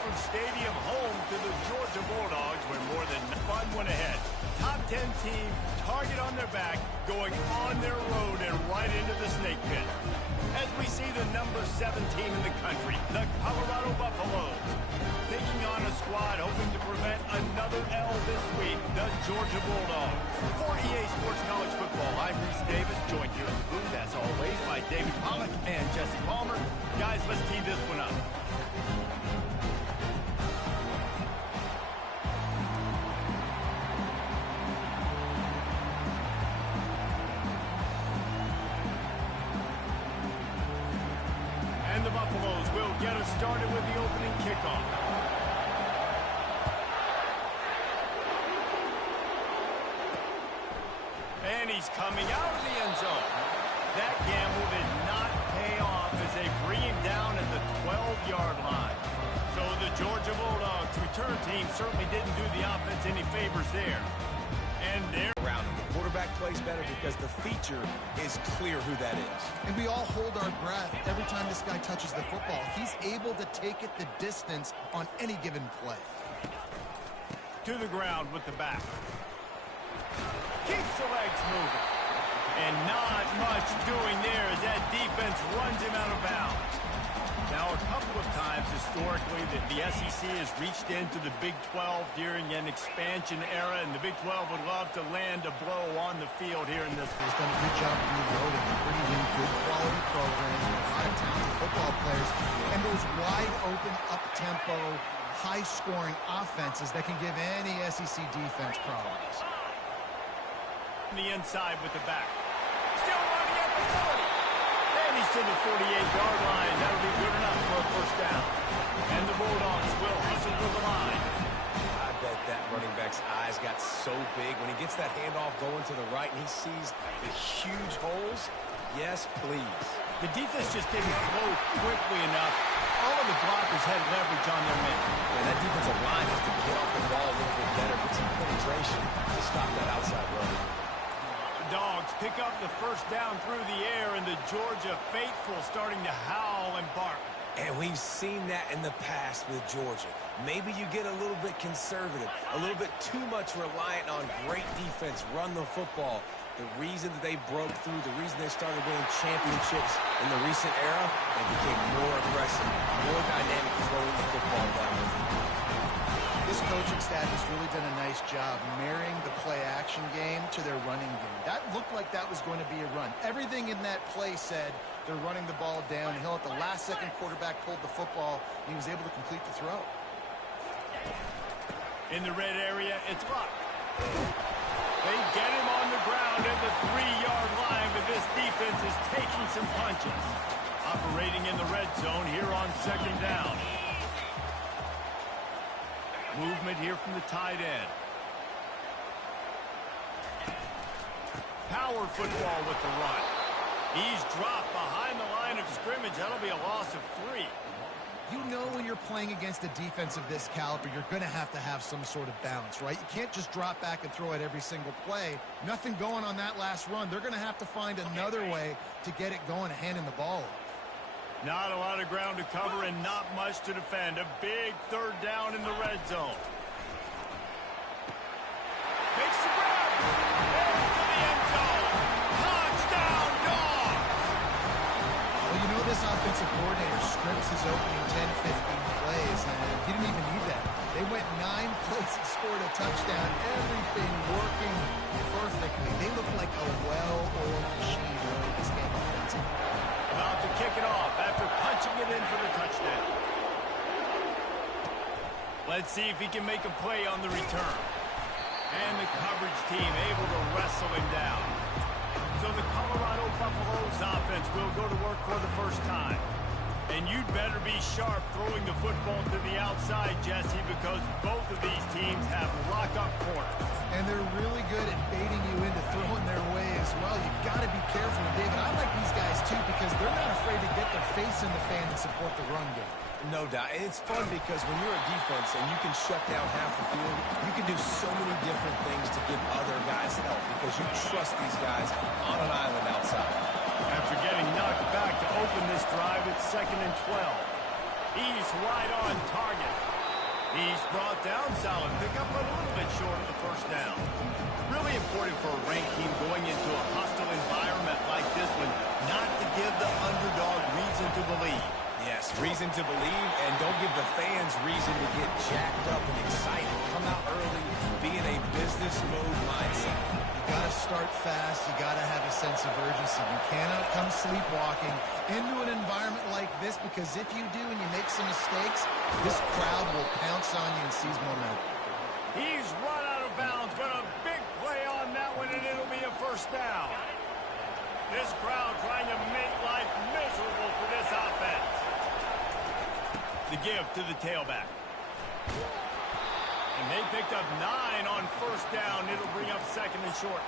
Sanford Stadium, home to the Georgia Bulldogs, where more than fun went ahead. Top 10 team, target on their back, going on their road and right into the snake pit. As we see the number 7 team in the country, the Colorado Buffaloes, taking on a squad hoping to prevent another L this week, the Georgia Bulldogs. For EA Sports College Football, I'm Reese Davis, joined here in the booth, as always, by David Pollock and Jesse Palmer. Guys, let's tee this one up. And the Buffaloes will get us started with the opening kickoff. And he's coming out of the end zone. That gamble did not pay off as they bring him down at the 12-yard line. So the Georgia Bulldogs return team certainly didn't do the offense any favors there. And they're around him. The quarterback plays better because the feature is clear who that is. And we all hold our breath every time this guy touches the football. He's able to take it the distance on any given play. To the ground with the back. Keeps the legs moving. And not much doing there as that defense runs him out of bounds. Now, a couple of times historically that the SEC has reached into the Big 12 during an expansion era, and the Big 12 would love to land a blow on the field here in this one. He's done a good job reloading and bringing in good quality programs with a lot of talented football players and those wide open, up-tempo, high-scoring offenses that can give any SEC defense problems. The inside with the back. Still running at the 40. And he's to the 48-yard line. That'll be good enough for a first down. And the Bulldogs will hustle to the line. I bet that running back's eyes got so big when he gets that handoff going to the right and he sees the huge holes. Yes, please. The defense just didn't flow quickly enough. All of the blockers had leverage on their men. Yeah, that defensive line has to get off the ball a little bit better, get some penetration to stop that outside run. Dogs pick up the first down through the air, and the Georgia faithful starting to howl and bark. And we've seen that in the past with Georgia. Maybe you get a little bit conservative, a little bit too much reliant on great defense, run the football. The reason that they broke through, the reason they started winning championships in the recent era, they became more aggressive, more dynamic throwing the football down the field. This coaching staff has really done a nice job marrying the play-action game to their running game. That looked like that was going to be a run. Everything in that play said they're running the ball downhill. At the last second, quarterback pulled the football, and he was able to complete the throw. In the red area, it's blocked. They get him on the ground at the 3-yard line, but this defense is taking some punches. Operating in the red zone here on second down. Movement here from the tight end. Power football with the run. He's dropped behind the line of scrimmage. That'll be a loss of 3. You know when you're playing against a defense of this caliber, you're going to have some sort of balance, right? You can't just drop back and throw it every single play. Nothing going on that last run. They're going to have to find another way to get it going and handing the ball off. Not a lot of ground to cover and not much to defend. A big third down in the red zone. Makes the grab. Into the end zone. Touchdown, Dogs! Well, you know this offensive coordinator scripts his opening 10, 15 plays, and he didn't even need that. They went 9 plays and scored a touchdown. Everything working perfectly. They look like a well-oiled machine early this game offensively. About to kick it off after punching it in for the touchdown. Let's see if he can make a play on the return. And the coverage team able to wrestle him down. So the Colorado Buffaloes offense will go to work for the first time. And you'd better be sharp throwing the football to the outside, Jesse, because both of these teams have lock-up corners. And they're really good at baiting you into throwing their way as well. You've got to be careful. And David, I like these guys too because they're not afraid to get their face in the fan and support the run game. No doubt. And it's fun because when you're a defense and you can shut down half the field, you can do so many different things to give other guys help because you trust these guys on an island outside. After getting knocked back to open this drive, it's 2nd and 12. He's right on target. He's brought down solid. Pick up a little bit short of the first down. Really important for a ranked team going into a hostile environment like this one not to give the underdog reason to believe. Yes, reason to believe, and don't give the fans reason to get jacked up and excited. Come out early, be in a business mode mindset. You got to start fast. You got to have a sense of urgency. You cannot come sleepwalking into an environment like this, because if you do and you make some mistakes, this crowd will pounce on you and seize momentum. He's run out of bounds, but a big play on that one, and it'll be a first down. This crowd trying to make life miserable for this offense. The give to the tailback. And they picked up 9 on first down. It'll bring up second and short.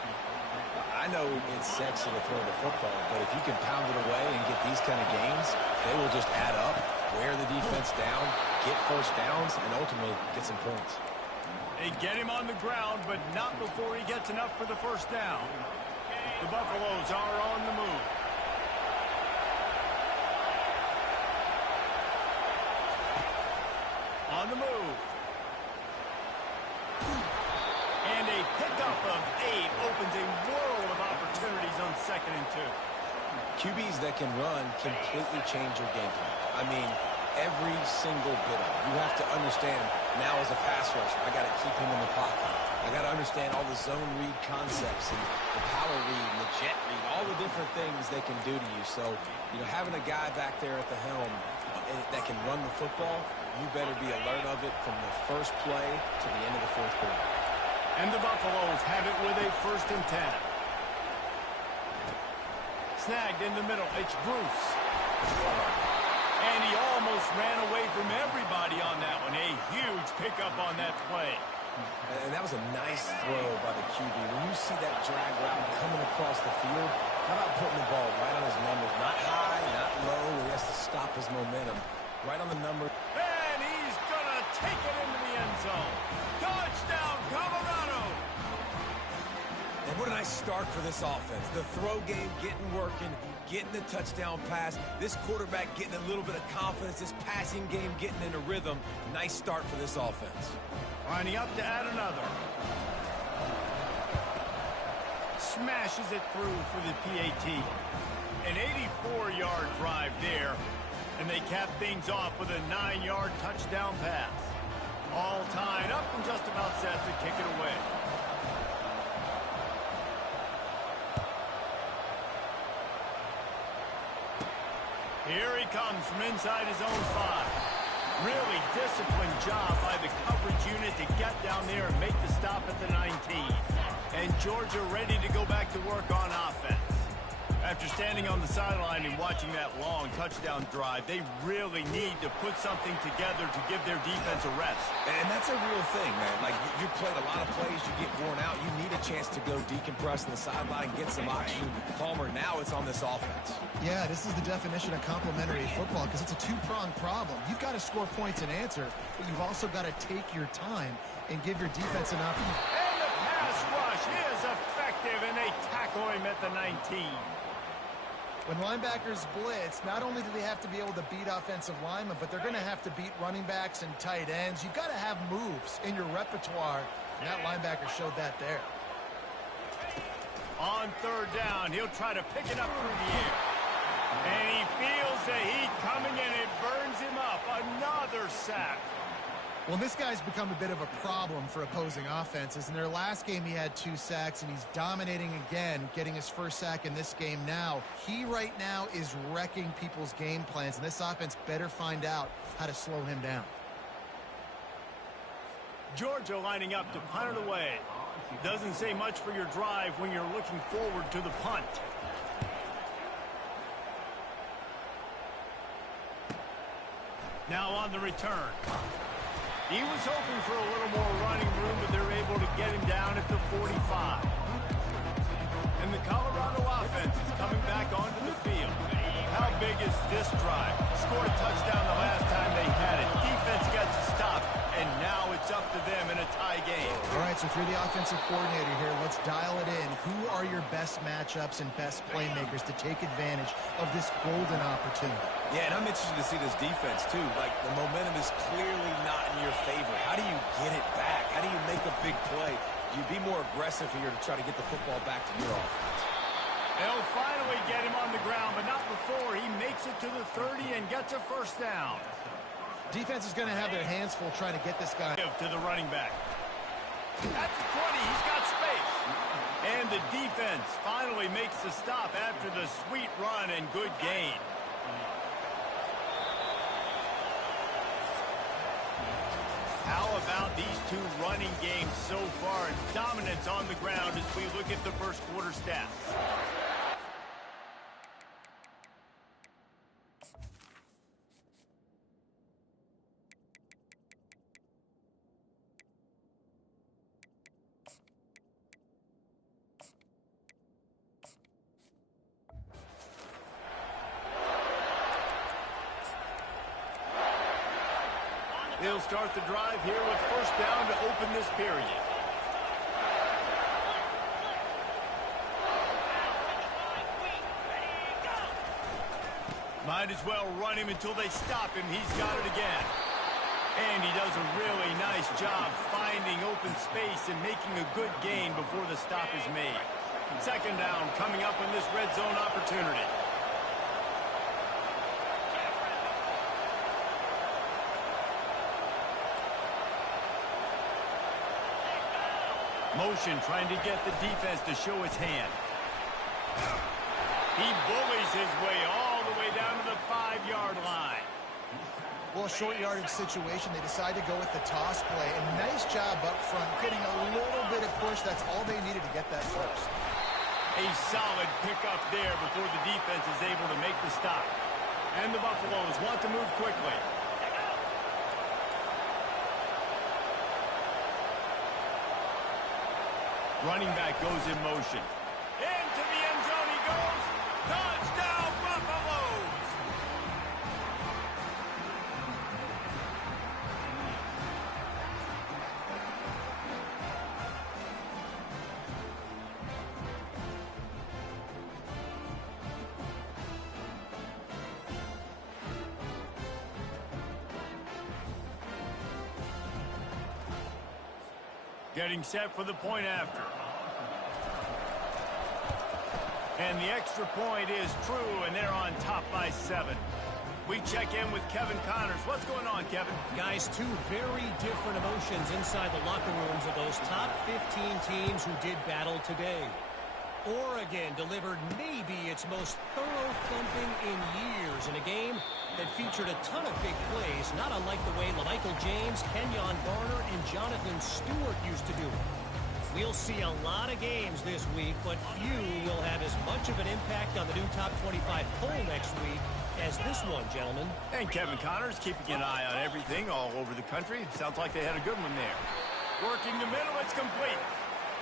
I know it's sexy to throw the football, but if you can pound it away and get these kind of gains, they will just add up, wear the defense down, get first downs, and ultimately get some points. They get him on the ground, but not before he gets enough for the first down. The Buffaloes are on the move. On the move. And a pickup of 8 opens a world of opportunities on second and 2. QBs that can run completely change your game plan. I mean, every single bit of it. You have to understand, now as a pass rusher, I got to keep him in the pocket. I got to understand all the zone read concepts and the power read and the jet read, all the different things they can do to you. So, having a guy back there at the helm that can run the football, you better be alert of it from the first play to the end of the fourth quarter. And the Buffaloes have it with a first and 10. Snagged in the middle. It's Bruce. And he almost ran away from everybody on that one. A huge pickup on that play. And that was a nice throw by the QB. When you see that drag route coming across the field, how about putting the ball right on his numbers? Not high, not low, where he has to stop his momentum. Right on the number. And he's going to take it into the end zone. Touchdown, Colorado! And what a nice start for this offense. The throw game getting working, getting the touchdown pass. This quarterback getting a little bit of confidence. This passing game getting in a rhythm. Nice start for this offense. Lining up to add another. Smashes it through for the PAT. An 84-yard drive there. And they cap things off with a 9-yard touchdown pass. All tied up and just about set to kick it away. Here he comes from inside his own 5. Really disciplined job by the coverage unit to get down there and make the stop at the 19. And Georgia ready to go back to work on offense. After standing on the sideline and watching that long touchdown drive, they really need to put something together to give their defense a rest. And that's a real thing, man. Like, you played a lot of plays, you get worn out. You need a chance to go decompress on the sideline, get some oxygen. Palmer, now it's on this offense. Yeah, this is the definition of complementary football, because it's a two-pronged problem. You've got to score points and answer, but you've also got to take your time and give your defense an opportunity. And the pass rush is effective, and they tackle him at the 19. When linebackers blitz, not only do they have to be able to beat offensive linemen, but they're going to have to beat running backs and tight ends. You've got to have moves in your repertoire, and that linebacker showed that there. On third down, he'll try to pick it up through the air. And he feels the heat coming, and it burns him up. Another sack. Well, this guy's become a bit of a problem for opposing offenses. In their last game, he had 2 sacks, and he's dominating again, getting his first sack in this game now. He right now is wrecking people's game plans, and this offense better find out how to slow him down. Georgia lining up to punt it away. Doesn't say much for your drive when you're looking forward to the punt. Now on the return. He was hoping for a little more running room, but they're able to get him down at the 45. And the Colorado offense is coming back onto the field. How big is this drive? Scored a touchdown the last time they had it. Defense got to stop, and now it's up to them in a tie game. All right, So if you're the offensive coordinator here, let's dial it in. Who are your best matchups and best playmakers to take advantage of this golden opportunity? Yeah, and I'm interested to see this defense, too. Like, the momentum is clearly not in your favor. How do you get it back? How do you make a big play? You be more aggressive here to try to get the football back to your offense. They'll finally get him on the ground, but not before he makes it to the 30 and gets a first down. Defense is going to have their hands full trying to get this guy. To the running back. At the 20, he's got space. And the defense finally makes the stop after the sweet run and good gain. How about these two running games so far? Dominance on the ground as we look at the first quarter stats. They'll start the drive here with first down to open this period. Might as well run him until they stop him. He's got it again. And he does a really nice job finding open space and making a good gain before the stop is made. Second down coming up in this red zone opportunity. Motion trying to get the defense to show his hand. He bullies his way all the way down to the 5-yard line. Well, short yardage situation, they decide to go with the toss play. And nice job up front, getting a little bit of push. That's all they needed to get that first. A solid pickup there before the defense is able to make the stop. And the Buffaloes want to move quickly. Running back goes in motion. Into the end zone he goes. Touchdown, Buffaloes! Getting set for the point after. And the extra point is true, and they're on top by 7. We check in with Kevin Connors. What's going on, Kevin? Guys, two very different emotions inside the locker rooms of those top 15 teams who did battle today. Oregon delivered maybe its most thorough thumping in years in a game that featured a ton of big plays, not unlike the way LaMichael James, Kenyon Garner, and Jonathan Stewart used to do it. We'll see a lot of games this week, but few will have as much of an impact on the new top 25 poll next week as this one, gentlemen. And Kevin Connors keeping an eye on everything all over the country. Sounds like they had a good one there. Working the middle, it's complete.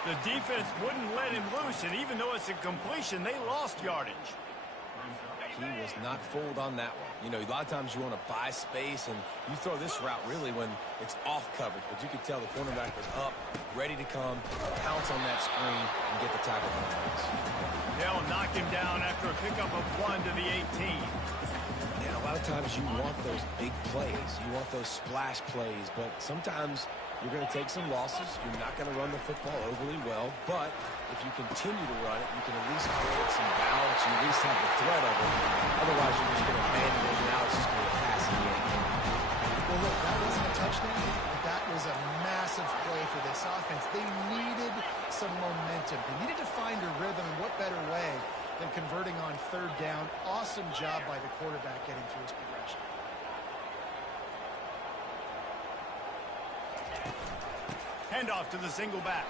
The defense wouldn't let him loose, and even though it's a completion, they lost yardage. He was not fooled on that one. You know, a lot of times you want to buy space, and you throw this route really when it's off coverage. But you could tell the cornerback was up, ready to come, pounce on that screen, and get the tackle for points. They'll knock him down after a pickup of 1 to the 18. And a lot of times you want those big plays. You want those splash plays. But sometimes you're going to take some losses. You're not going to run the football overly well. But if you continue to run it, you can at least create some balance. You at least have the threat of it. Otherwise, you're just going to abandon it, and now it's just going to pass in the end. Well, look, that wasn't a touchdown, but that was a massive play for this offense. They needed some momentum. They needed to find a rhythm, and what better way than converting on third down. Awesome job by the quarterback getting through his progression. Handoff to the single back.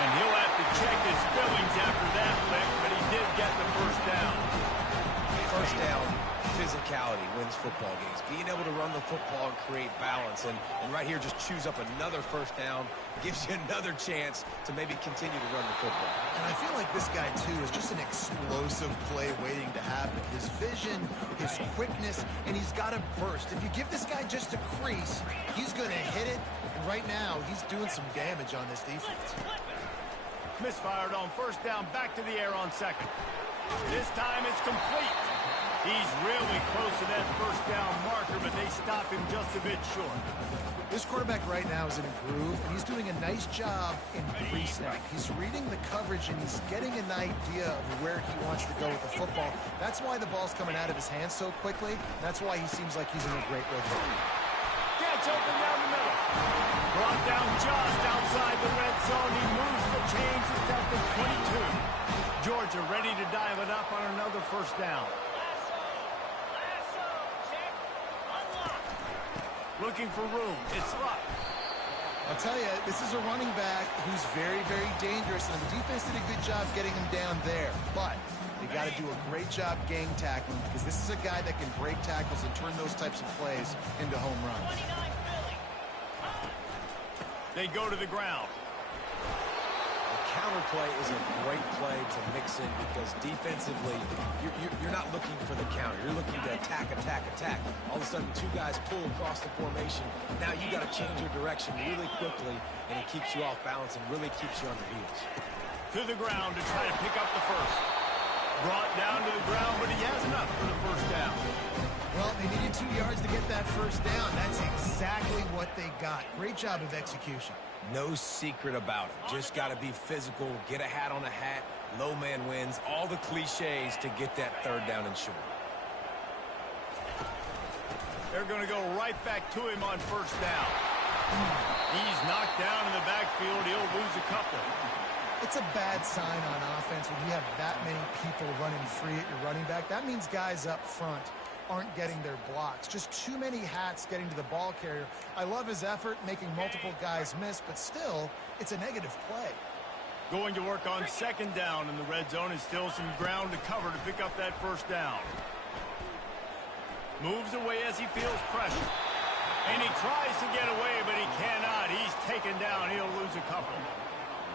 And he'll have to check his feelings after that lick, but he did get the first down. First down, physicality wins football games. Being able to run the football and create balance. And right here, just choose up another first down. Gives you another chance to maybe continue to run the football. And I feel like this guy, too, is just an explosive play waiting to happen. His vision, his quickness, and he's got a burst. If you give this guy just a crease, he's going to hit it. And right now, he's doing some damage on this defense. Misfired on first down, back to the air on second. This time it's complete. He's really close to that first down marker, but they stop him just a bit short. This quarterback right now is in a groove, and he's doing a nice job in pre-snap. He's reading the coverage, and he's getting an idea of where he wants to go with the football. That's why the ball's coming out of his hands so quickly. That's why he seems like he's in a great rhythm. Gets open down the middle. Brought down just outside the red zone. He moves the chains. It's down to 22. Georgia ready to dial it up on another first down. Looking for room. It's up. I'll tell you, this is a running back who's very, very dangerous, and the defense did a good job getting him down there. But they got to do a great job gang tackling, because this is a guy that can break tackles and turn those types of plays into home runs. They go to the ground. Counter play is a great play to mix in because defensively, you're not looking for the counter. You're looking to attack, attack, attack. All of a sudden, two guys pull across the formation. Now you got to change your direction really quickly, and it keeps you off balance and really keeps you on your heels. To the ground to try to pick up the first. Brought down to the ground, but he has enough for the first down. Well, they needed 2 yards to get that first down. That's exactly what they got. Great job of execution. No secret about it. Just got to be physical, get a hat on a hat, low man wins, all the cliches to get that third down and short. They're going to go right back to him on first down. He's knocked down in the backfield. He'll lose a couple. It's a bad sign on offense when you have that many people running free at your running back. That means guys up front aren't getting their blocks. Just too many hats getting to the ball carrier. I love his effort, making multiple guys miss, but still, it's a negative play. Going to work on second down in the red zone is still some ground to cover to pick up that first down. Moves away as he feels pressure. And he tries to get away, but he cannot. He's taken down. He'll lose a couple.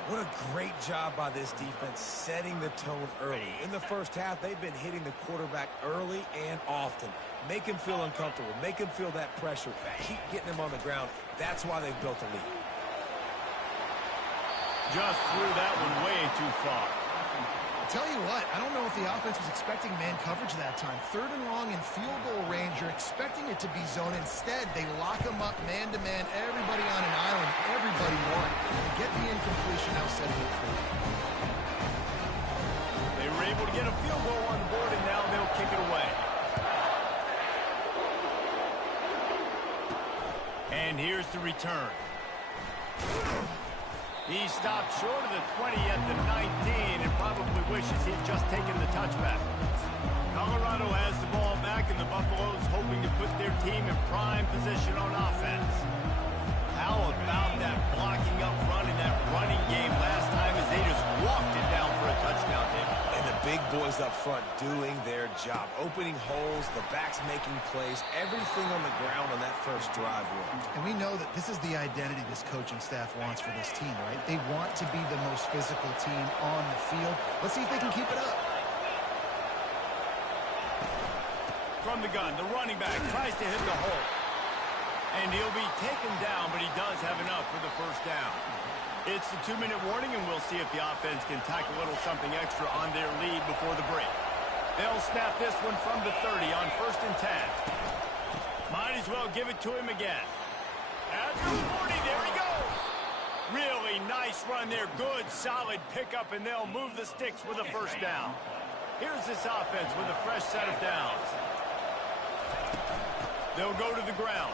What a great job by this defense setting the tone early. In the first half, they've been hitting the quarterback early and often. Make him feel uncomfortable. Make him feel that pressure. Keep getting him on the ground. That's why they've built a lead. Just threw that one way too far. I'll tell you what, I don't know if the offense was expecting man coverage that time. Third and long in field goal range, you're expecting it to be zone. Instead, they lock him up man-to-man, everybody on an island, everybody won. They get the incompletion, now setting it free. They were able to get a field goal on the board, and now they'll kick it away. And here's the return. He stopped short of the 20 at the 19 and probably wishes he'd just taken the touchback. Colorado has the ball back, and the Buffaloes hoping to put their team in prime position on offense. How about that blocking up front in that running game last time as they just walked it down for a touchdown, David? And the big boys up front doing their job. Opening holes, the backs making plays, everything on the ground on that first drive worked. And we know that this is the identity this coaching staff wants for this team, right? They want to be the most physical team on the field. Let's see if they can keep it up. From the gun, the running back tries to hit the hole. And he'll be taken down, but he does have enough for the first down. It's the 2-minute warning, and we'll see if the offense can tack a little something extra on their lead before the break. They'll snap this one from the 30 on 1st and 10. Might as well give it to him again. At the 40, there he goes. Really nice run there. Good, solid pickup, and they'll move the sticks with a first down. Here's this offense with a fresh set of downs. They'll go to the ground.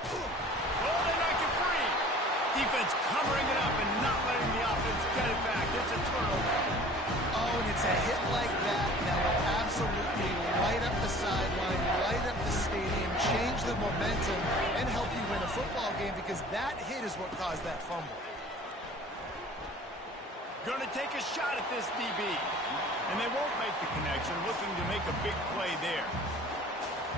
Oh, they knock it free. Defense covering it up and not letting the offense get it back. It's a turnover. Oh, and it's a hit like that will absolutely light up the sideline, light up the stadium, change the momentum, and help you win a football game, because that hit is what caused that fumble. Gonna take a shot at this DB. And they won't make the connection, looking to make a big play there.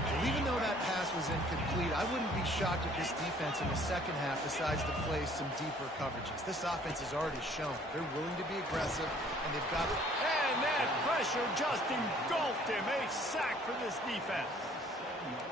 Well, even though that pass was incomplete, I wouldn't be shocked if this defense in the second half decides to play some deeper coverages. This offense has already shown they're willing to be aggressive, and they've got it. And that pressure just engulfed him. A sack for this defense.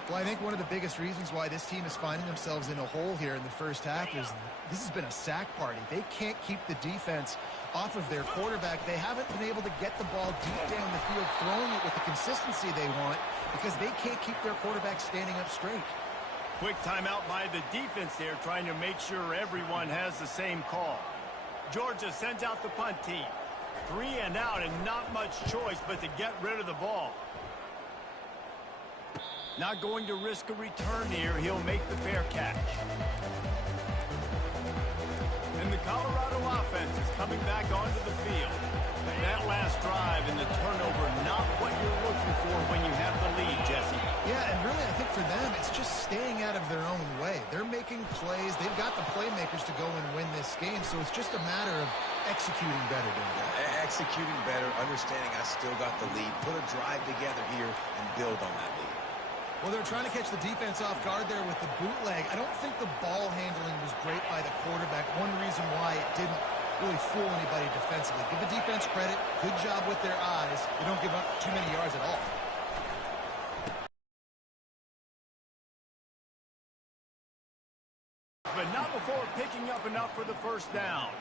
Well, I think one of the biggest reasons why this team is finding themselves in a hole here in the first half is this has been a sack party. They can't keep the defense off of their quarterback. They haven't been able to get the ball deep down the field, throwing it with the consistency they want, because they can't keep their quarterback standing up straight. Quick timeout by the defense there, trying to make sure everyone has the same call. Georgia sends out the punt team. 3 and out, and not much choice but to get rid of the ball. Not going to risk a return here. He'll make the fair catch. And the Colorado offense is coming back onto the field. That last drive and the turnover, not what you're looking for when you have the lead, Jesse. Yeah, and really I think for them, it's just staying out of their own way. They're making plays. They've got the playmakers to go and win this game, so it's just a matter of executing better. Executing better, understanding I still got the lead. Put a drive together here and build on that lead. Well, they're trying to catch the defense off guard there with the bootleg. I don't think the ball handling was great by the quarterback. One reason why it didn't really fool anybody defensively. Give the defense credit. Good job with their eyes. They don't give up too many yards at all. But not before picking up enough for the first down.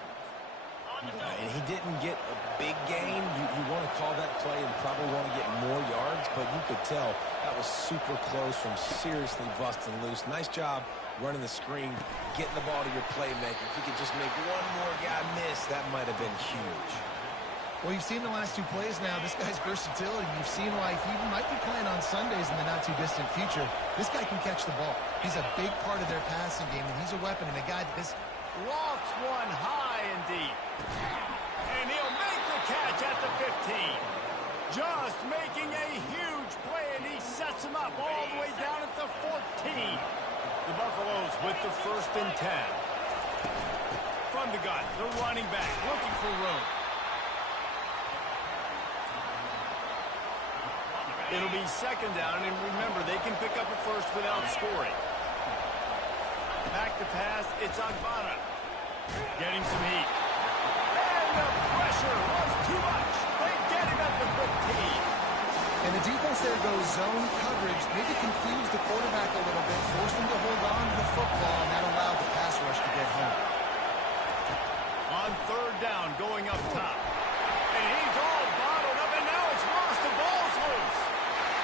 And he didn't get a big gain. You want to call that play and probably want to get more yards, but you could tell that was super close from seriously busting loose. Nice job running the screen, getting the ball to your playmaker. If he could just make one more guy miss, that might have been huge. Well, you've seen the last 2 plays now. This guy's versatility. You've seen why he might be playing on Sundays in the not-too-distant future. This guy can catch the ball. He's a big part of their passing game, and he's a weapon and a guy that this... Lofts one high and deep. And he'll make the catch at the 15. Just making a huge play, and he sets him up all the way down at the 14. The Buffaloes with the 1st and 10. From the gun, the running back looking for room. It'll be 2nd down, and remember, they can pick up a first without scoring. Back to pass, it's Agbana. Getting some heat. And the pressure was too much. They get him at the 15. And the defense there goes zone coverage. Maybe confused the quarterback a little bit, forced him to hold on to the football, and that allowed the pass rush to get home. On 3rd down, going up top. And he's all bottled up, and now it's worse. The ball's loose.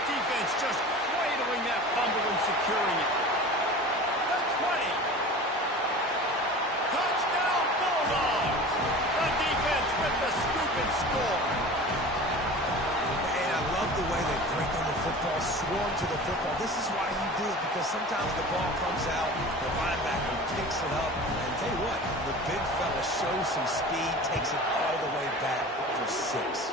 Defense just cradling that fumble and securing it. The 20. Touchdown, Bulldogs. The defense with the scoop and score. And I love the way they break on the football, swarm to the football. This is why you do it, because sometimes the ball comes out, the linebacker picks it up, and tell you what, the big fella shows some speed, takes it all the way back for 6.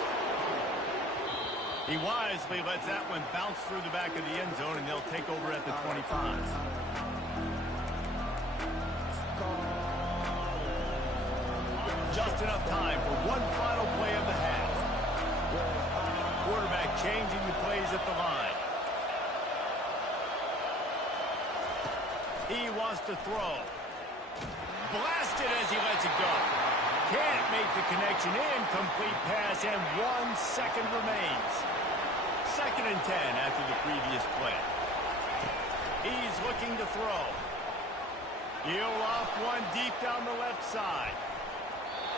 He wisely lets that one bounce through the back of the end zone, and they'll take over at the 25. Just enough time for one final play of the half. Quarterback changing the plays at the line. He wants to throw. Blasted as he lets it go. Can't make the connection. Incomplete pass, and 1 second remains. 2nd and 10 after the previous play. He's looking to throw. He'll off one deep down the left side.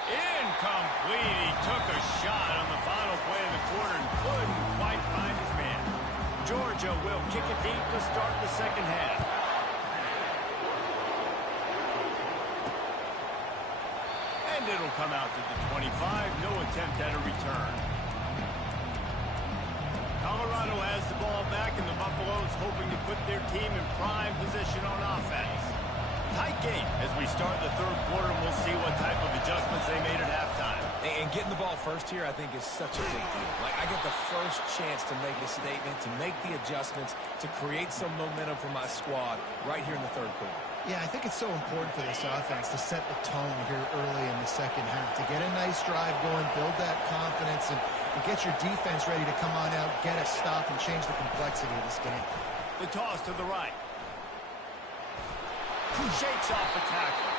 Incomplete. He took a shot on the final play of the quarter and couldn't quite find his man. Georgia will kick it deep to start the 2nd half. And it'll come out to the 25. No attempt at a return. Colorado has the ball back, and the Buffaloes hoping to put their team in prime position on offense. Tight game as we start the 3rd quarter, and we'll see what type of adjustments they made at halftime. And getting the ball first here, I think, is such a big deal. Like, I get the first chance to make a statement, to make the adjustments, to create some momentum for my squad right here in the 3rd quarter. Yeah, I think it's so important for this offense to set the tone here early in the second half, to get a nice drive going, build that confidence, and get your defense ready to come on out, get a stop, and change the complexity of this game. The toss to the right. Shakes off the tackle.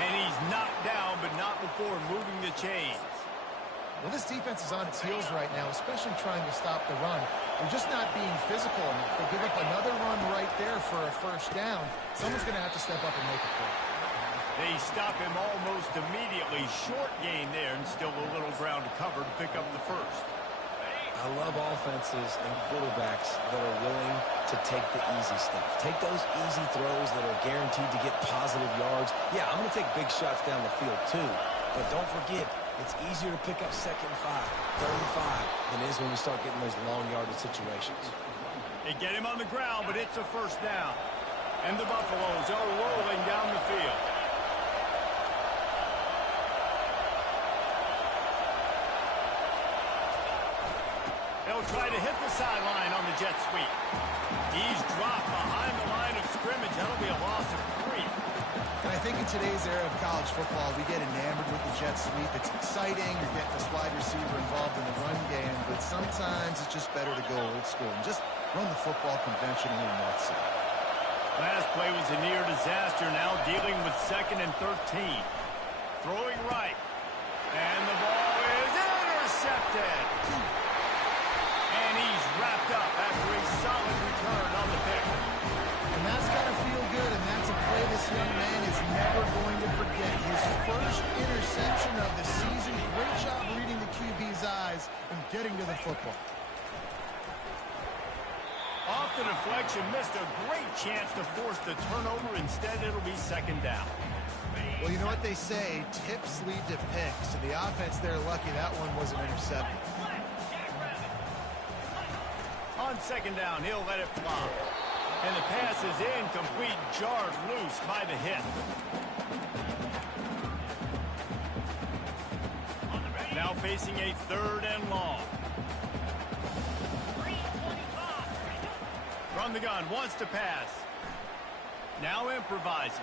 And he's knocked down, but not before moving the chains. Well, this defense is on its heels right now, especially trying to stop the run. They're just not being physical enough. They give up another run right there for a first down. Someone's going to have to step up and make a play. They stop him almost immediately. Short gain there, and still a little ground to cover to pick up the first. I love offenses and quarterbacks that are willing to take the easy stuff. Take those easy throws that are guaranteed to get positive yards. Yeah, I'm going to take big shots down the field too. But don't forget, it's easier to pick up 2nd and 5, 3rd and 5 than it is when we start getting those long yardage situations. They get him on the ground, but it's a first down. And the Buffaloes are rolling down the field. They'll try to hit the sideline on the jet sweep. He's dropped behind the line of scrimmage. That'll be a loss of 3. And I think in today's era of college football, we get enamored with the jet sweep. It's exciting. You're getting this wide receiver involved in the run game, but sometimes it's just better to go old school and just run the football conventionally in that side. Last play was a near disaster. Now dealing with 2nd and 13. Throwing right. And the ball is intercepted. And he's wrapped up after a solid return on the pick. And that's got to feel good, and that's a play this young man is never going to forget. His first interception of the season. Great job reading the QB's eyes and getting to the football. Off the deflection, missed a great chance to force the turnover. Instead, it'll be 2nd down. Well, you know what they say, tips lead to picks. And the offense, they're lucky that one wasn't intercepted. On 2nd down, he'll let it fly. And the pass is incomplete, jarred loose by the hit. Now facing a 3rd and long. From the gun, wants to pass. Now improvising.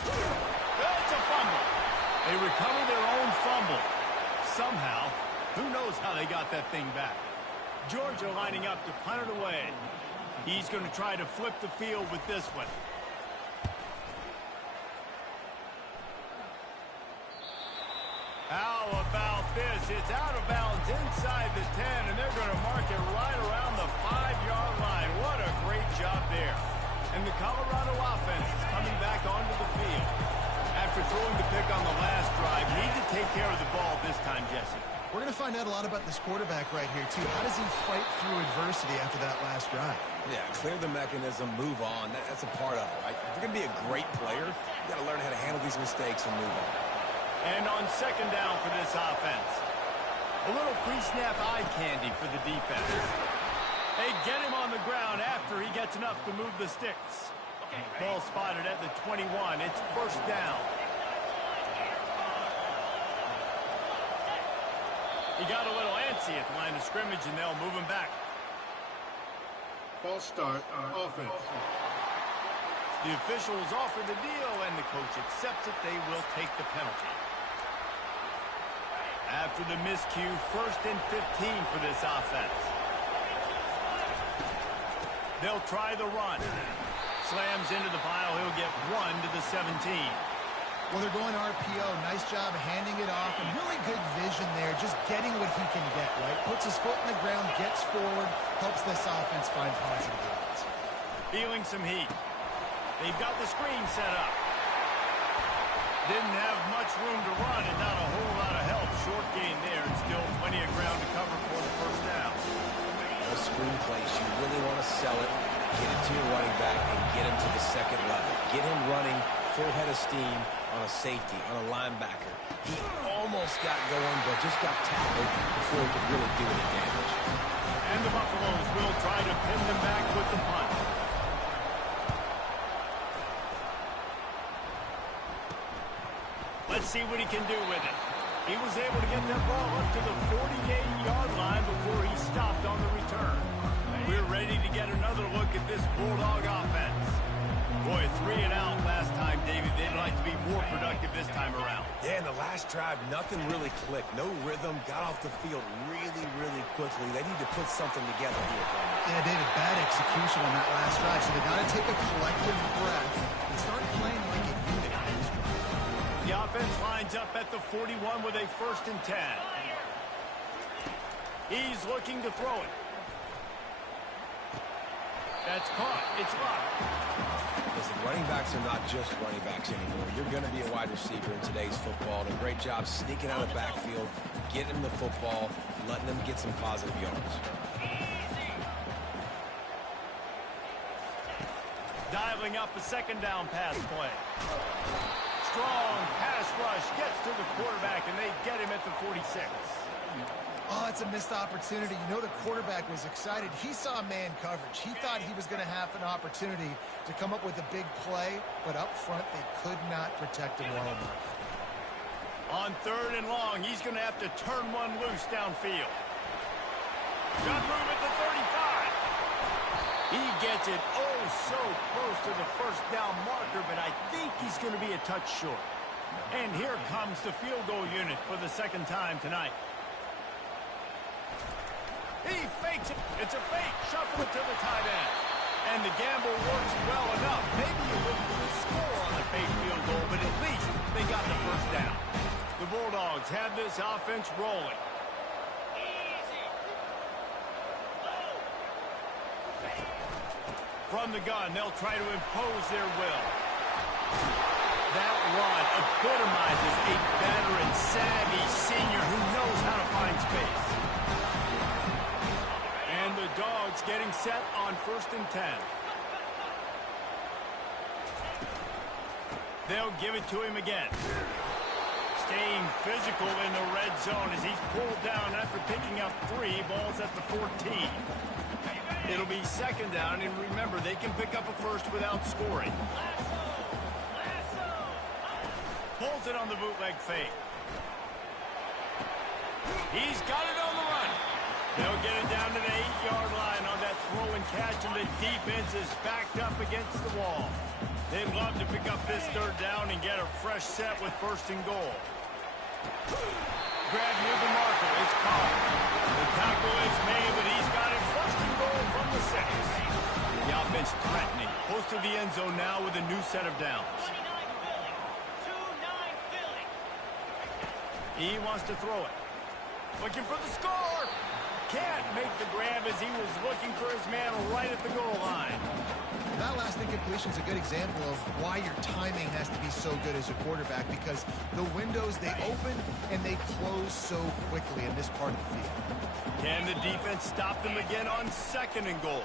It's a fumble. They recover their own fumble. Somehow, who knows how they got that thing back. Georgia lining up to punt it away. He's going to try to flip the field with this one. How about this? It's out of bounds inside the 10, and they're going to mark it right around the 5-yard line. What a great job there. And the Colorado offense is coming back onto the field. After throwing the pick on the last drive, need to take care of the ball this time, Jesse. We're going to find out a lot about this quarterback right here, too. How does he fight through adversity after that last drive? Yeah, clear the mechanism, move on. That's a part of it, right? If you're going to be a great player, you got to learn how to handle these mistakes and move on. And on 2nd down for this offense, a little pre-snap eye candy for the defense. They get him on the ground after he gets enough to move the sticks. Ball spotted at the 21. It's 1st down. He got a little antsy at the line of scrimmage, and they'll move him back. False start on offense. The officials offer the deal, and the coach accepts it. They will take the penalty. After the miscue, 1st and 15 for this offense. They'll try the run. Slams into the pile. He'll get 1 to the 17. Well, they're going RPO. Nice job handing it off. And really good vision there. Just getting what he can get, right? Puts his foot in the ground, gets forward, helps this offense find positive yards. Feeling some heat. They've got the screen set up. Didn't have much room to run and not a whole lot of help. Short gain there and still plenty of ground to cover for the 1st down. A screen place, you really want to sell it, get it to your running back, and get him to the 2nd level. Get him running full head of steam on a safety, on a linebacker. He almost got going, but just got tackled before he could really do any damage. And the Buffaloes will try to pin them back with the punt. Let's see what he can do with it. He was able to get that ball up to the 48-yard line before he stopped on the return. We're ready to get another look at this Bulldog offense. Boy, 3 and out last time, David. They'd like to be more productive this time around. Yeah, in the last drive, nothing really clicked. No rhythm. Got off the field really, really quickly. They need to put something together here. Yeah, David, bad execution on that last drive. So they got to take a collective breath and start playing like a unit. The offense lines up at the 41 with a 1st and 10. He's looking to throw it. That's caught. It's locked. Listen, running backs are not just running backs anymore. You're going to be a wide receiver in today's football. And a great job sneaking out of the backfield, getting them the football, letting them get some positive yards. Dialing up a 2nd down pass play. Strong pass rush gets to the quarterback, and they get him at the 46. Oh, it's a missed opportunity. You know the quarterback was excited. He saw man coverage. He thought he was going to have an opportunity to come up with a big play, but up front they could not protect him well enough. On 3rd and long, he's going to have to turn one loose downfield. Got room at the 35. He gets it oh so close to the 1st down marker, but I think he's going to be a touch short. And here comes the field goal unit for the 2nd time tonight. He fakes it. It's a fake. Shuffle it to the tight end. And the gamble works well enough. Maybe you look for the score on the fake field goal, but at least they got the 1st down. The Bulldogs have this offense rolling. From the gun, they'll try to impose their will. That run epitomizes a veteran, savvy senior who knows how to find space. And the Dogs getting set on 1st and 10. They'll give it to him again. Staying physical in the red zone as he's pulled down after picking up 3 balls at the 14. It'll be 2nd down, and remember, they can pick up a 1st without scoring. Pulls it on the bootleg fake. He's got it on the run. They'll get it down to the 8-yard line on that throw and catch, and the defense is backed up against the wall. They'd love to pick up this 3rd down and get a fresh set with 1st and goal. Grab near the marker. It's caught. The tackle is made, but he's got it 1st and goal from the 6. The offense threatening. Close to the end zone now with a new set of downs. He wants to throw it. Looking for the score. Can't make the grab as he was looking for his man right at the goal line. That last incompletion is a good example of why your timing has to be so good as a quarterback, because the windows, they open and they close so quickly in this part of the field. Can the defense stop them again on 2nd and goal?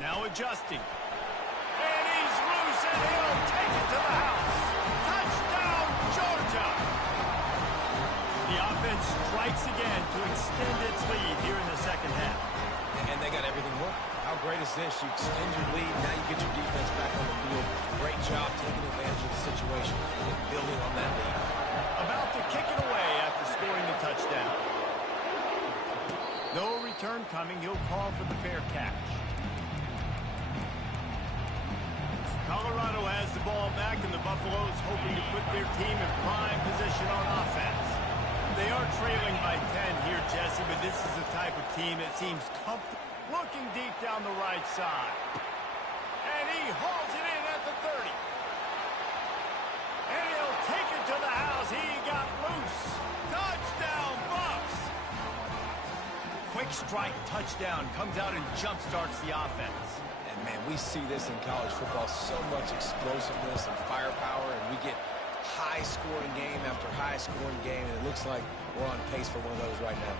Now adjusting. And he's loose, and he'll take it to the house. Touchdown, Georgia! The offense strikes again to extend its lead here in the 2nd half. And they got everything working. How great is this? You extend your lead, now you get your defense back on the field. Great job taking advantage of the situation and building on that lead. About to kick it away after scoring the touchdown. No return coming. He'll call for the fair catch. Colorado has the ball back, and the Buffaloes hoping to put their team in prime position on offense. They are trailing by 10 here, Jesse, but this is the type of team that seems comfortable. Looking deep down the right side. And he hauls it in at the 30. And he'll take it to the house. He got loose. Touchdown, Bucks! Quick strike touchdown comes out and jump-starts the offense. And, man, we see this in college football, so much explosiveness and firepower, and we get high-scoring game after high-scoring game, and it looks like we're on pace for one of those right now.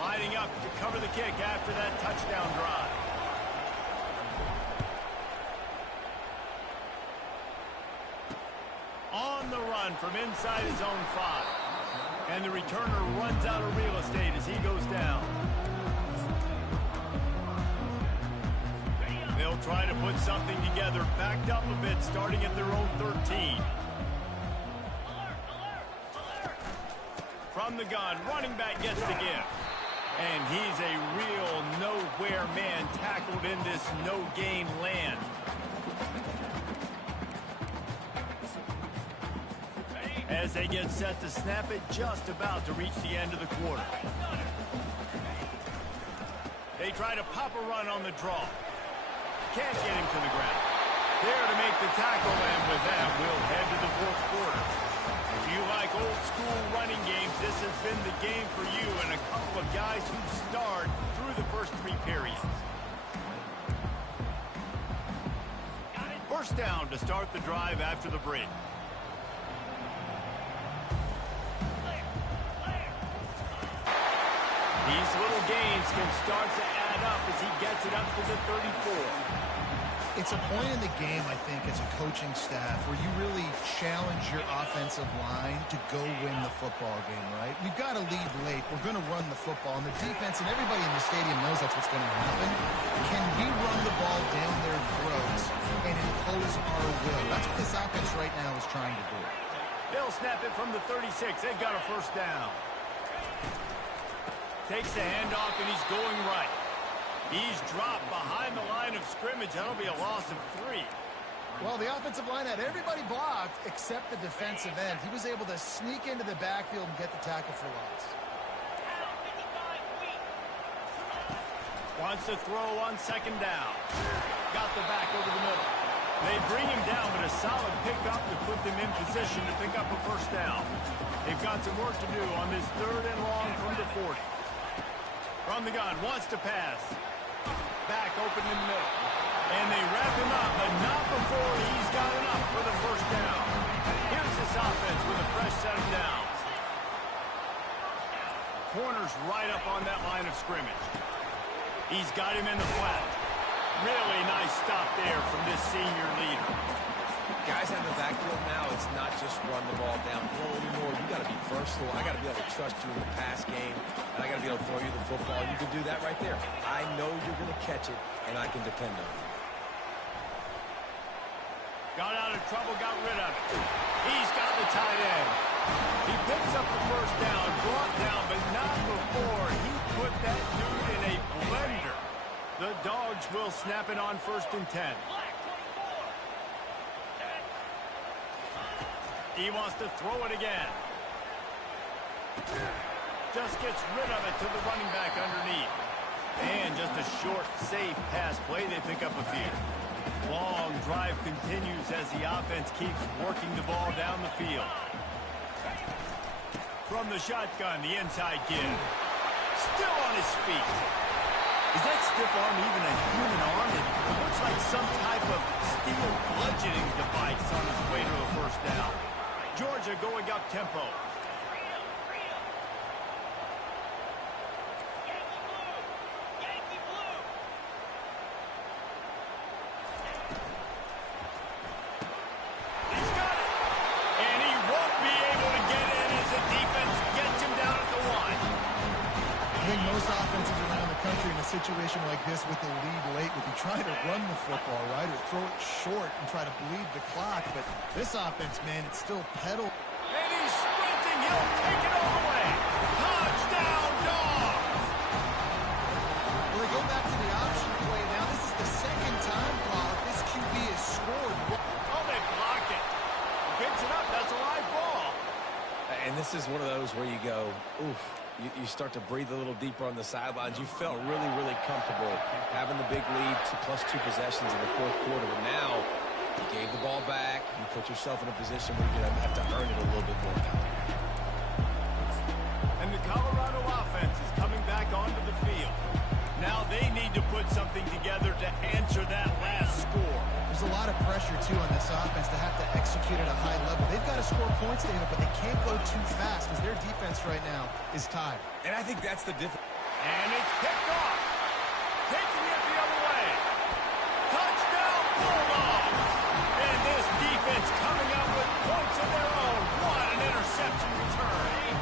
Lining up to cover the kick after that touchdown drive. On the run from inside his own 5. And the returner runs out of real estate as he goes down. They'll try to put something together, backed up a bit, starting at their own 13. From the gun, running back gets the give. And he's a real nowhere man tackled in this no-gain land. As they get set to snap it, just about to reach the end of the quarter. They try to pop a run on the draw. Can't get him to the ground. There to make the tackle, and with that, we'll head to the fourth quarter. If you like old-school running games, this has been the game for you and a couple of guys who starred through the first 3 periods. First down to start the drive after the break. These little gains can start to add up as he gets it up to the 34. It's a point in the game, I think, as a coaching staff where you really challenge your offensive line to go win the football game, right? We've got to lead late. We're going to run the football. And the defense and everybody in the stadium knows that's what's going to happen. Can we run the ball down their throats and impose our will? That's what this offense right now is trying to do. They'll snap it from the 36. They've got a first down. Takes the handoff, and he's going right. He's dropped behind the line of scrimmage. That'll be a loss of 3. Well, the offensive line had everybody blocked except the defensive end. He was able to sneak into the backfield and get the tackle for loss. Wants to throw on second down. Got the back over the middle. They bring him down, but a solid pickup to put them in position to pick up a first down. They've got some work to do on this 3rd and long from the 40. From the gun, wants to pass. Back open in the middle. And they wrap him up, but not before he's got enough for the first down. Here's this offense with a fresh set of downs. Corner's right up on that line of scrimmage. He's got him in the flat. Really nice stop there from this senior leader. Guys in the backfield now, it's not just run the ball downhill anymore. You got to be versatile. I got to be able to trust you in the pass game, and I got to be able to throw you the football. You can do that right there. I know you're going to catch it, and I can depend on it. Got out of trouble, got rid of it. He's got the tight end. He picks up the first down, brought down, but not before he put that dude in a blender. The Dogs will snap it on 1st and 10. He wants to throw it again. Just gets rid of it to the running back underneath. And just a short, safe pass play. They pick up a few. Long drive continues as the offense keeps working the ball down the field. From the shotgun, the inside give. Still on his feet. Is that stiff arm even a human arm? It looks like some type of steel bludgeoning device on his way to a first down. Georgia going up tempo. He's got it. And he won't be able to get in as the defense gets him down at the 1. I think most offenses around the country in a situation like this with the lead late would be trying to run the football, right, or throw it short and try to bleed the clock. But this offense, man, it's still pedal. And he's sprinting. He'll take it all the way. Touchdown, Dogs! Well, they go back to the option play. Now this is the second time, Paul, this QB has scored. Oh, they blocked it. Picks it up. That's a live ball. And this is one of those where you go, oof. You start to breathe a little deeper on the sidelines. You felt really, really comfortable having the big lead to +2 possessions in the 4th quarter. But now you gave the ball back. You put yourself in a position where you're going to have to earn it a little bit more now. And the Colorado offense is coming back onto the field. Now they need to put something together to answer that last score. There's a lot of pressure, too, on this offense to have to execute at a high level. They've got to score points, David, but they can't go too fast because their defense right now is tied. And I think that's the difference. And it's picked off. Taking it the other way. Touchdown, Bulldogs. And this defense coming up with points of their own. What an interception return.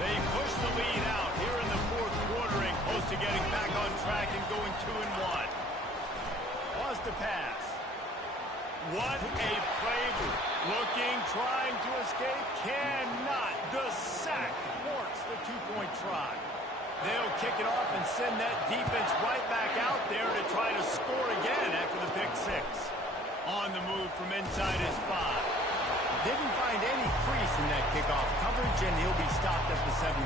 They push the lead out here in the 4th quarter and close to getting back on track and going 2-1. Wants to pass. What a play. Looking, trying to escape. Cannot. The sack warrants the 2-point try. They'll kick it off and send that defense right back out there to try to score again after the pick six. On the move from inside his 5. Didn't find any crease in that kickoff coverage, and he'll be stopped at the 17.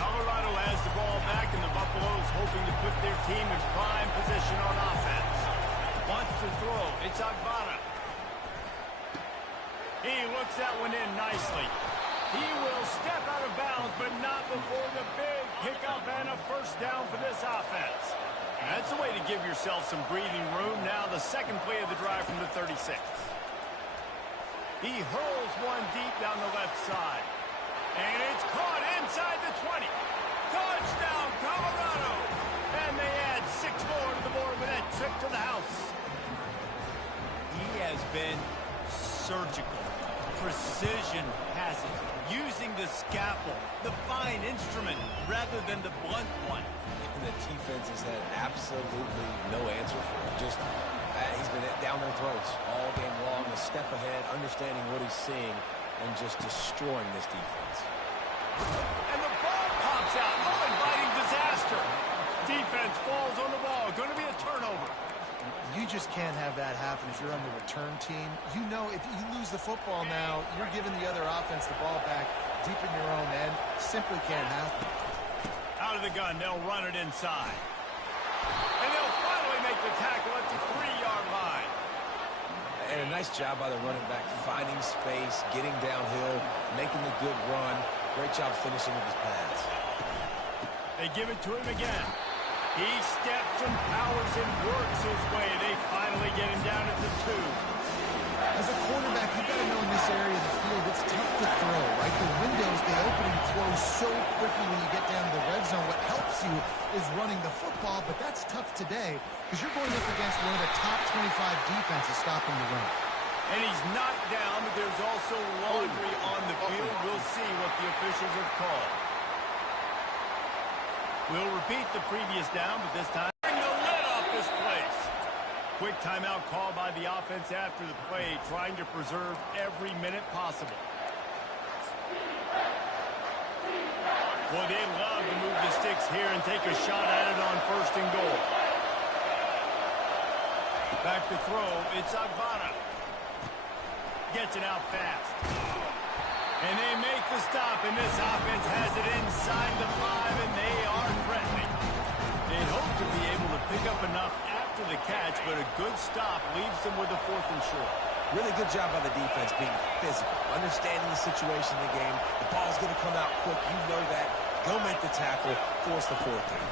Colorado has the ball back, and the Buffaloes hoping to put their team in prime position on offense. Wants to throw. It's Agbada. He looks that one in nicely. He will step out of bounds, but not before the big pickup and a first down for this offense. That's a way to give yourself some breathing room. Now the second play of the drive from the 36. He hurls one deep down the left side. And it's caught inside the 20. Touchdown, Colorado! And they add 6 more to the board with that trip to the house. He has been surgical. Precision passes, using the scalpel, the fine instrument, rather than the blunt one. And the defense has had absolutely no answer for him. Just, he's been down their throats all game long, a step ahead, understanding what he's seeing, and just destroying this defense. And the ball pops out. Oh, inviting disaster. Defense falls on the ball. Going to be a turnover. You just can't have that happen if you're on the return team. You know if you lose the football now, you're giving the other offense the ball back deep in your own end. Simply can't happen. Out of the gun, they'll run it inside. And they'll finally make the tackle at the 3-yard line. And a nice job by the running back, finding space, getting downhill, making the good run. Great job finishing with his pads. They give it to him again. He steps and powers and works his way. They finally get him down at the 2. As a quarterback, you've got to know in this area of the field, it's tough to throw, right? The windows, they open and close so quickly when you get down to the red zone. What helps you is running the football, but that's tough today because you're going up against one of the top 25 defenses stopping the run. And he's knocked down, but there's also laundry on the field. We'll see what the officials have called. We'll repeat the previous down, but this time bring the lid off this place. Quick timeout called by the offense after the play, trying to preserve every minute possible. Boy, they love to move the sticks here and take a shot at it on 1st and goal. Back to throw, it's Agbada. Gets it out fast. And they make the stop, and this offense has it inside the 5, and they are threatening. They hope to be able to pick up enough after the catch, but a good stop leaves them with a 4th and short. Really good job by the defense being physical, understanding the situation in the game. The ball's going to come out quick. You know that. Go make the tackle, force the 4th down.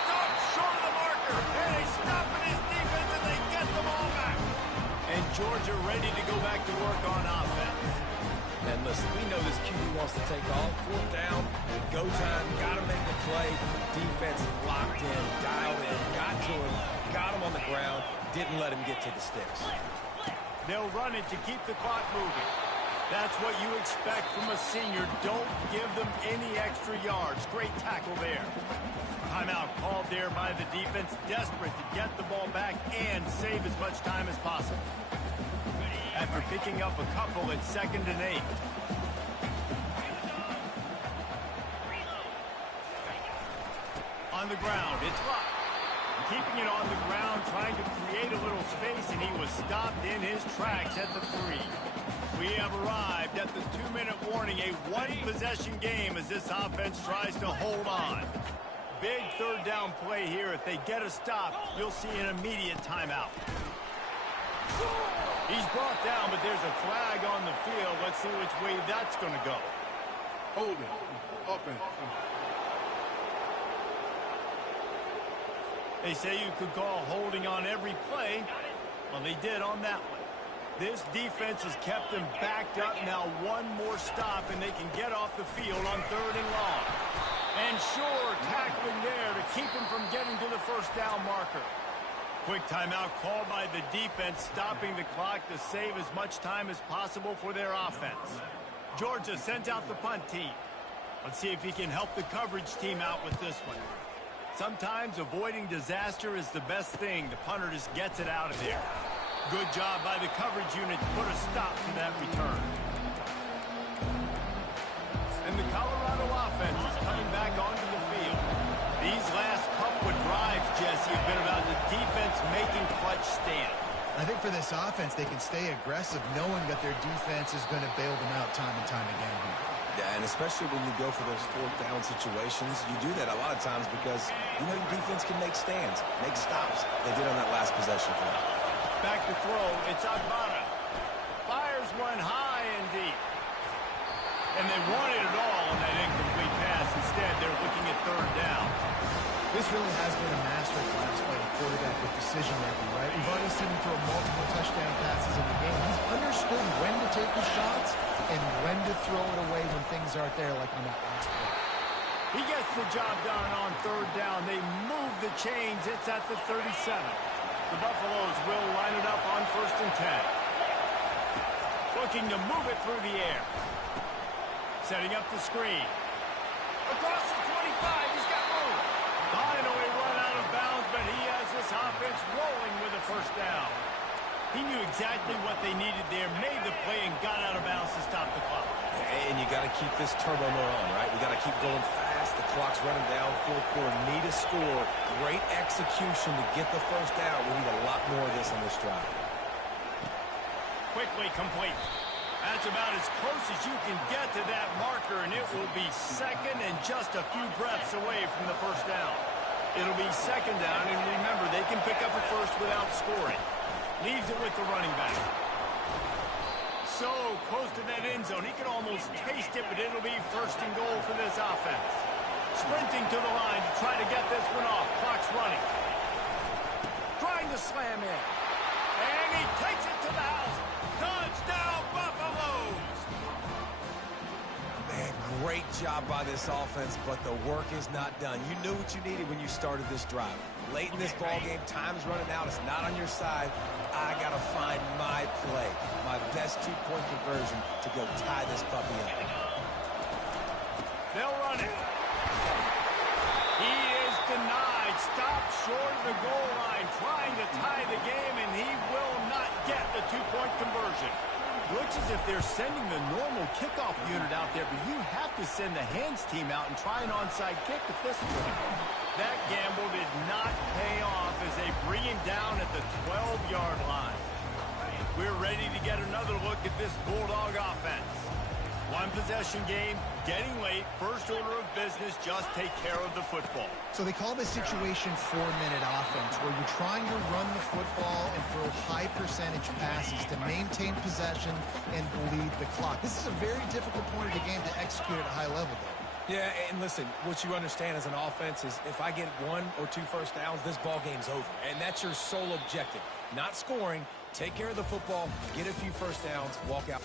Stop short of the marker, and they stop in his defense, and they get the ball back. And Georgia ready to go back to work on offense. And listen, we know this QB wants to take off. 4th down, go time, got to make the play. Defense locked in, dialed in, got to him, got him on the ground, didn't let him get to the sticks. They'll run it to keep the clock moving. That's what you expect from a senior. Don't give them any extra yards. Great tackle there. Timeout called there by the defense, desperate to get the ball back and save as much time as possible. After picking up a couple, it's 2nd and 8. On the ground, it's Locke. Keeping it on the ground, trying to create a little space, and he was stopped in his tracks at the 3. We have arrived at the 2-minute warning, a 1-possession game as this offense tries to hold on. Big 3rd down play here. If they get a stop, you'll see an immediate timeout. He's brought down, but there's a flag on the field. Let's see which way that's going to go. Hold it. Open. They say you could call holding on every play. Well, they did on that one. This defense has kept them backed up. Now one more stop, and they can get off the field on 3rd and long. And sure, tackling there to keep him from getting to the 1st down marker. Quick timeout called by the defense, stopping the clock to save as much time as possible for their offense. Georgia sends out the punt team. Let's see if he can help the coverage team out with this one. Sometimes avoiding disaster is the best thing. The punter just gets it out of there. Good job by the coverage unit to put a stop to that return. and the Colorado offense is coming back onto the field. These last couple of drives, Jesse, have been about the defense making clutch stands. I think for this offense, they can stay aggressive knowing that their defense is going to bail them out time and time again here. Yeah, and especially when you go for those fourth down situations, you do that a lot of times because you know your defense can make stands, make stops. They did on that last possession for them. Back to throw, it's Agbana. Fires one high and deep. And they wanted it all on that incomplete pass. Instead, they're looking at third down. This really has been a masterclass by the quarterback with decision-making, right? We've already seen him throw multiple touchdown passes in the game. He's understood when to take his shots and when to throw it away when things aren't there, like on that last play. He gets the job done on third down. They move the chains. It's at the 37. The Buffaloes will line it up on 1st and 10. Looking to move it through the air. Setting up the screen. Across the 25. He's got room. Finally run out of bounds, but he has this offense rolling with a first down. He knew exactly what they needed there, made the play, and got out of bounds to stop the clock. And you got to keep this turbo mode on, right? We got to keep going fast. The clock's running down. Fourth quarter, need a score. Great execution to get the first down. We need a lot more of this on this drive. Quickly complete. That's about as close as you can get to that marker, and it will be second and just a few breaths away from the first down. It'll be second down, and remember, they can pick up a first without scoring. Leaves it with the running back. So close to that end zone. He can almost taste it, but it'll be first and goal for this offense. Sprinting to the line to try to get this one off. Clock's running. Trying to slam in. And he takes it to the house. Touchdown, Buffaloes! Man, great job by this offense, but the work is not done. You knew what you needed when you started this drive. Late in this ball game, time's running out. It's not on your side. I got to find my play, my best two-point conversion to go tie this puppy up. They'll run it. He is denied. Stopped short of the goal line, trying to tie the game, and he will not get the two-point conversion. Looks as if they're sending the normal kickoff unit out there, but you have to send the hands team out and try an onside kick at this point. That gamble did not pay off as they bring him down at the 12-yard line. We're ready to get another look at this Bulldog offense. One possession game, getting late, first order of business, just take care of the football. So they call this situation 4-minute offense, where you're trying to run the football and throw high percentage passes to maintain possession and bleed the clock. This is a very difficult point of the game to execute at a high level, though. Yeah, and listen, what you understand as an offense is if I get 1 or 2 first downs, this ball game's over. And that's your sole objective. Not scoring, take care of the football, get a few first downs, walk out.